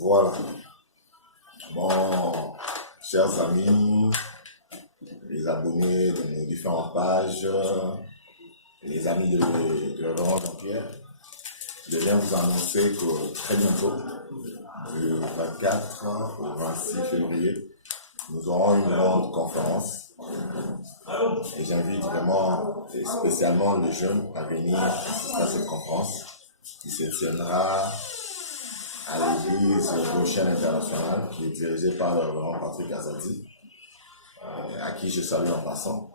Voilà. Bon, chers amis, les abonnés de nos différentes pages, les amis de Laurent Jean-Pierre, je viens vous annoncer que très bientôt, du 24 au 26 février, nous aurons une grande conférence. Et j'invite vraiment et spécialement les jeunes à venir assister à cette conférence qui se tiendra à l'église Rochelle Internationale, qui est dirigée par le révérend Patrick Azadi, à qui je salue en passant.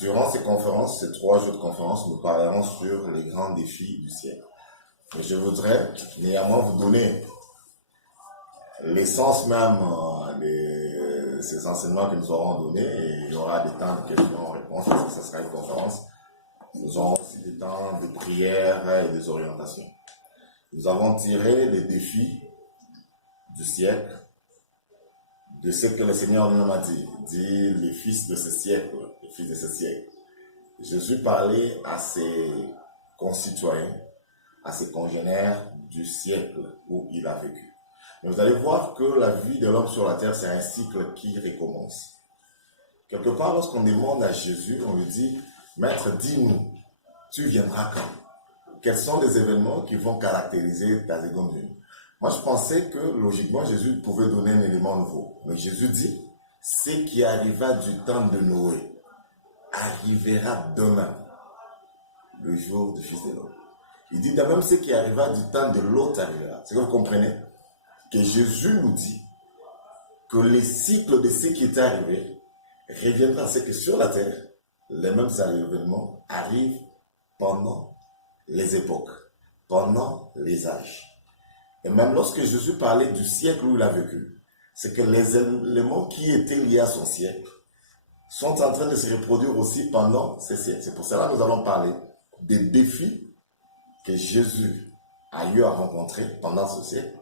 Durant ces conférences, ces 3 jours de conférence, nous parlerons sur les grands défis du siècle. Mais je voudrais néanmoins vous donner l'essence même de ces enseignements que nous aurons donnés. Et il y aura des temps de questions-réponses, parce que ce sera une conférence. Nous aurons aussi des temps de prière et des orientations. Nous avons tiré des défis du siècle, de ce que le Seigneur lui-même a dit les fils de ce siècle, les fils de ce siècle. Jésus parlait à ses concitoyens, à ses congénères du siècle où il a vécu. Mais vous allez voir que la vie de l'homme sur la terre, c'est un cycle qui recommence. Quelque part, lorsqu'on demande à Jésus, on lui dit, Maître, dis-nous, tu viendras quand? Quels sont les événements qui vont caractériser ta seconde venue? Moi, je pensais que, logiquement, Jésus pouvait donner un élément nouveau. Mais Jésus dit, ce qui arriva du temps de Noé arrivera demain, le jour du Fils de l'homme. Il dit de même ce qui arriva du temps de l'autre arrivera. C'est que vous comprenez que Jésus nous dit que les cycles de ce qui est arrivé reviendra. C'est que sur la terre, les mêmes événements arrivent pendant les époques, pendant les âges. Et même lorsque Jésus parlait du siècle où il a vécu, c'est que les éléments qui étaient liés à son siècle sont en train de se reproduire aussi pendant ces siècles. C'est pour cela que nous allons parler des défis que Jésus a eu à rencontrer pendant ce siècle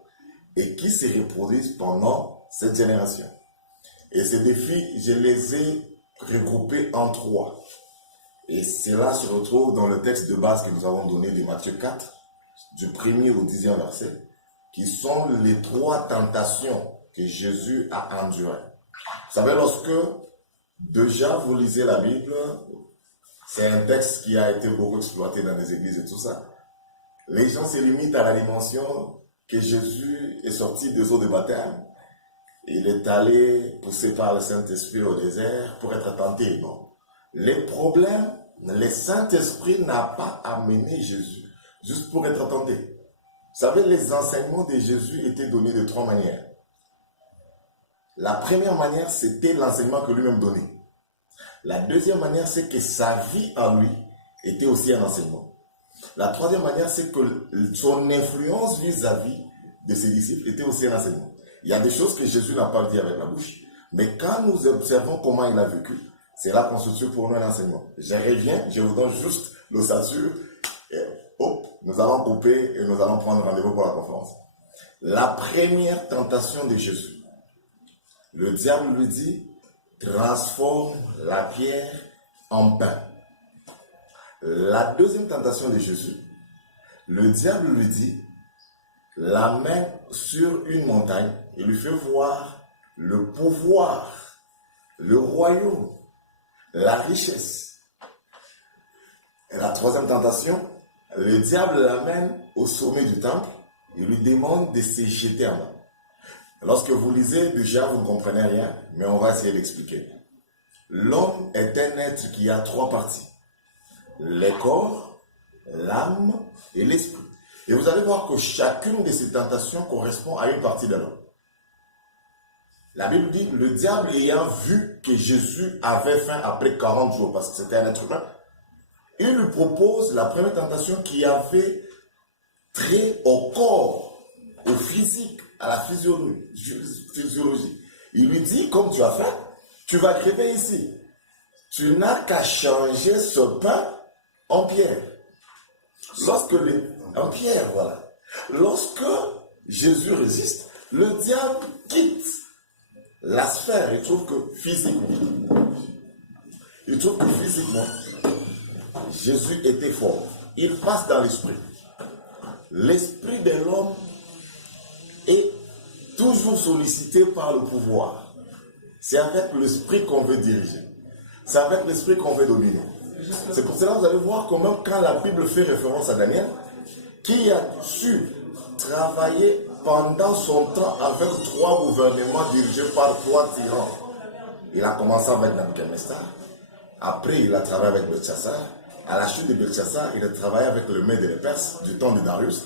et qui se reproduisent pendant cette génération. Et ces défis, je les ai regroupés en 3. Et cela se retrouve dans le texte de base que nous avons donné de Matthieu 4, du 1er au 10e verset, qui sont les 3 tentations que Jésus a endurées. Vous savez, lorsque déjà vous lisez la Bible, c'est un texte qui a été beaucoup exploité dans les églises et tout ça. Les gens se limitent à la dimension que Jésus est sorti des eaux de baptême. Il est allé, poussé par le Saint-Esprit au désert pour être tenté. Non. Les problèmes, le Saint-Esprit n'a pas amené Jésus juste pour être tenté. Vous savez, les enseignements de Jésus étaient donnés de 3 manières. La première manière, c'était l'enseignement que lui-même donnait. La deuxième manière, c'est que sa vie en lui était aussi un enseignement. La troisième manière, c'est que son influence vis-à-vis de ses disciples était aussi un enseignement. Il y a des choses que Jésus n'a pas dit avec la bouche, mais quand nous observons comment il a vécu, c'est là qu'on se trouve pour nous un enseignement. Je reviens, je vous donne juste l'ossature, et hop, nous allons couper et nous allons prendre rendez-vous pour la conférence. La première tentation de Jésus, le diable lui dit, transforme la pierre en pain. La deuxième tentation de Jésus, le diable lui dit, la main sur une montagne et lui fait voir le pouvoir, le royaume, la richesse. Et la troisième tentation, le diable l'amène au sommet du temple et lui demande de se jeter en bas. Lorsque vous lisez, déjà vous ne comprenez rien, mais on va essayer d'expliquer. L'homme est un être qui a 3 parties. Le corps, l'âme et l'esprit. Et vous allez voir que chacune de ces tentations correspond à une partie de l'homme. La Bible dit, le diable ayant vu que Jésus avait faim après 40 jours, parce que c'était un être humain, il lui propose la première tentation qui avait trait au corps, au physique, à la physiologie. Il lui dit, comme tu as faim, tu vas crever ici. Tu n'as qu'à changer ce pain en pierre. En pierre, voilà. Lorsque Jésus résiste, le diable quitte la sphère. Il trouve que physiquement, Jésus était fort. Il passe dans l'esprit. L'esprit de l'homme toujours sollicité par le pouvoir. C'est avec l'esprit qu'on veut diriger. C'est avec l'esprit qu'on veut dominer. C'est pour cela que vous allez voir comment quand la Bible fait référence à Daniel, qui a su travailler pendant son temps avec 3 gouvernements dirigés par 3 tyrans. Il a commencé avec Nabucodonosor. Après, il a travaillé avec Belchassar. À la chute de Belchassar, il a travaillé avec le Mède et le Perse du temps de Darius.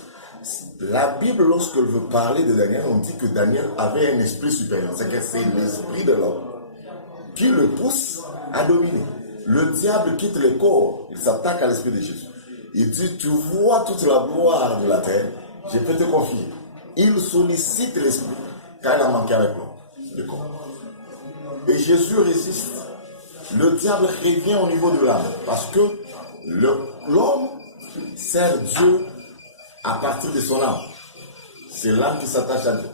La Bible, lorsqu'elle veut parler de Daniel, on dit que Daniel avait un esprit supérieur. C'est que c'est l'esprit de l'homme qui le pousse à dominer. Le diable quitte le corps, il s'attaque à l'esprit de Jésus. Il dit, tu vois toute la gloire de la terre, je peux te confier. Il sollicite l'esprit, car il a manqué avec le corps. Et Jésus résiste. Le diable revient au niveau de l'âme, parce que l'homme sert Dieu à partir de son âme. C'est l'âme qui s'attache à Dieu.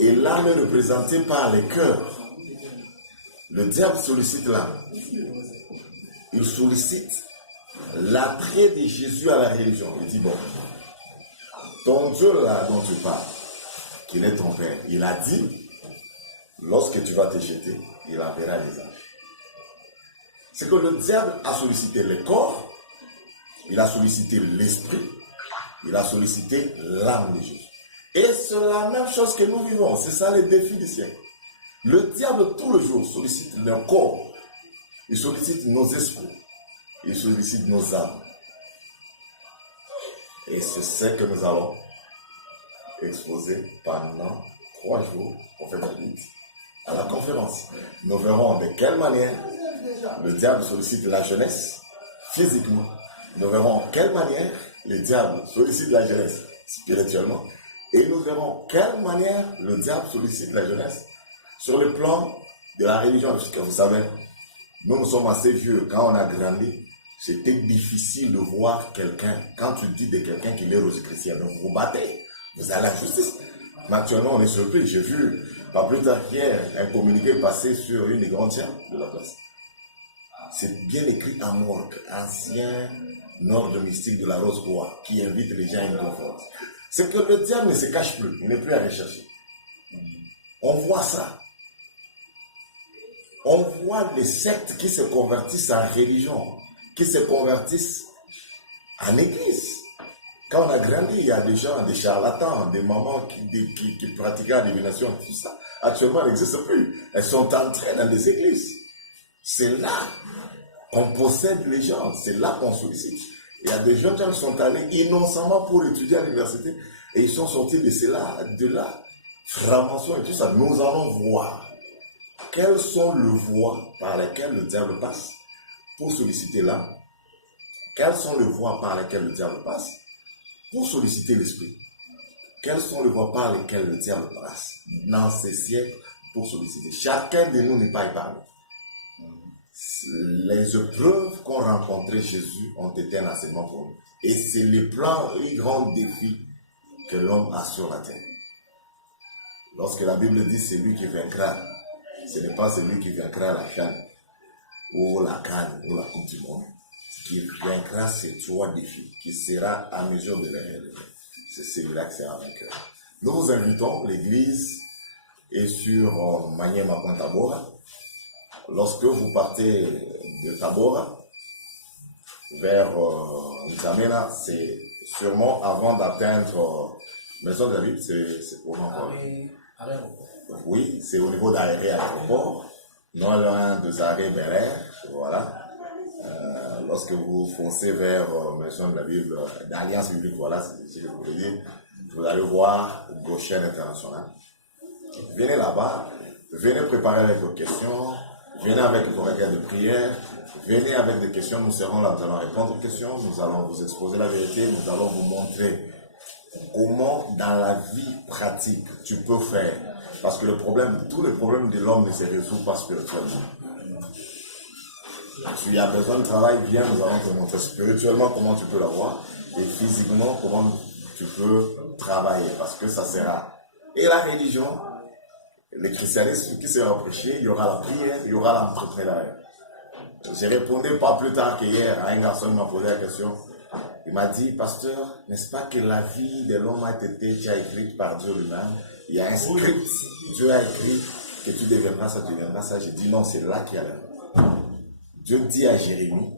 Et l'âme est représentée par les cœurs. Le diable sollicite l'âme. Il sollicite l'attrait de Jésus à la religion. Il dit, bon, ton Dieu là dont tu parles, qu'il est ton Père, il a dit, lorsque tu vas te jeter, il enverra les anges. C'est que le diable a sollicité le corps, il a sollicité l'esprit, il a sollicité l'âme de Jésus. Et c'est la même chose que nous vivons. C'est ça le défi du siècle. Le diable, tout le jour, sollicite nos corps. Il sollicite nos esprits. Il sollicite nos âmes. Et c'est ce que nous allons exposer pendant 3 jours, on fait vite, à la conférence. Nous verrons de quelle manière le diable sollicite la jeunesse physiquement. Nous verrons de quelle manière le diable sollicite la jeunesse spirituellement. Et nous verrons de quelle manière le diable sollicite la jeunesse sur le plan de la religion. Parce que vous savez, nous sommes assez vieux. Quand on a grandi, c'était difficile de voir quelqu'un. Quand tu dis de quelqu'un qu'il est rosicrucien, vous vous battez, vous allez à la justice. Mais actuellement, on est surpris. J'ai vu, pas plus tard qu'hier, un communiqué passer sur une des grandes chaînes de la place. C'est bien écrit en morgue, ancien ordre mystique de la Rose-Croix, qui invite les gens à une conférence. C'est que le diable ne se cache plus, il n'est plus à rechercher. On voit ça. On voit les sectes qui se convertissent en religion, qui se convertissent en église. Quand on a grandi, il y a des gens, des charlatans, des mamans qui pratiquaient la divination, tout ça. Actuellement, elles n'existent plus. Elles sont entrées dans des églises. C'est là qu'on possède les gens, c'est là qu'on sollicite. Il y a des jeunes gens qui sont allés innocemment pour étudier à l'université et ils sont sortis de là, franc-maçon et tout ça. Nous allons voir quelles sont les voies par lesquelles le diable passe pour solliciter l'âme. Quelles sont les voies par lesquelles le diable passe pour solliciter l'esprit. Quelles sont les voies par lesquelles le diable passe dans ces siècles pour solliciter. Chacun de nous n'est pas épargné. Les épreuves qu'ont rencontré Jésus ont été un enseignement pour nous. Et c'est le grand défi que l'homme a sur la terre. Lorsque la Bible dit c'est lui qui vaincra, ce n'est pas celui qui vaincra la canne ou la canne ou la coupe du monde. Ce qui vaincra ces 3 défis, qui sera à mesure de les relever. C'est celui-là qui sera vainqueur. Nous vous invitons, l'église est sur Maniema Point Tabora. Lorsque vous partez de Tabora vers N'Djamena, c'est sûrement avant d'atteindre Maison de la Ville, c'est pour oui, c'est au niveau d'arrêt à l'aéroport, non loin de Zaré Bel-Air, voilà. Lorsque vous foncez vers Maison de la Bible, d'Alliance Biblique, voilà, c'est ce que je voulais dire, vous allez voir Goshen International. Venez là-bas, venez préparer avec vos questions. Venez avec vos requêtes de prière, venez avec des questions, nous serons là, nous allons répondre aux questions, nous allons vous exposer la vérité, nous allons vous montrer comment dans la vie pratique tu peux faire. Parce que tous les problèmes de l'homme ne se résolvent pas spirituellement. Tu as besoin de travail, viens, nous allons te montrer spirituellement comment tu peux l'avoir et physiquement comment tu peux travailler parce que ça sera. Et la religion, le christianisme qui sera prêché, il y aura la prière, il y aura l'entrepreneuriat. J'ai répondu pas plus tard qu'hier à un garçon qui m'a posé la question. Il m'a dit, pasteur, n'est-ce pas que la vie de l'homme a été déjà écrite par Dieu lui-même Il y a un script. Dieu a écrit que tu deviendras ça, tu deviendras ça. J'ai dit non, c'est là qu'il y a l'erreur. Dieu dit à Jérémie,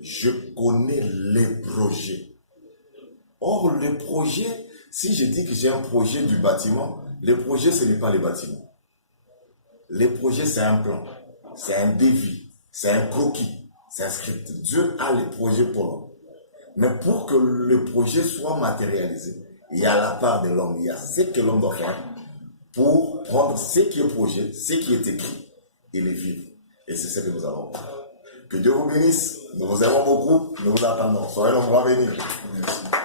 je connais les projets. Or, le projet, si je dis que j'ai un projet du bâtiment, le projet, ce n'est pas le bâtiment. Le projet, c'est un plan, c'est un devis, c'est un croquis, c'est un script. Dieu a les projets pour l'homme. Mais pour que le projet soit matérialisé, il y a la part de l'homme, il y a ce que l'homme doit faire pour prendre ce qui est projet, ce qui est écrit et le vivre. Et c'est ce que nous allons faire. Que Dieu vous bénisse. Nous vous aimons beaucoup. Nous vous attendons. Soyez nombreux à venir. Merci.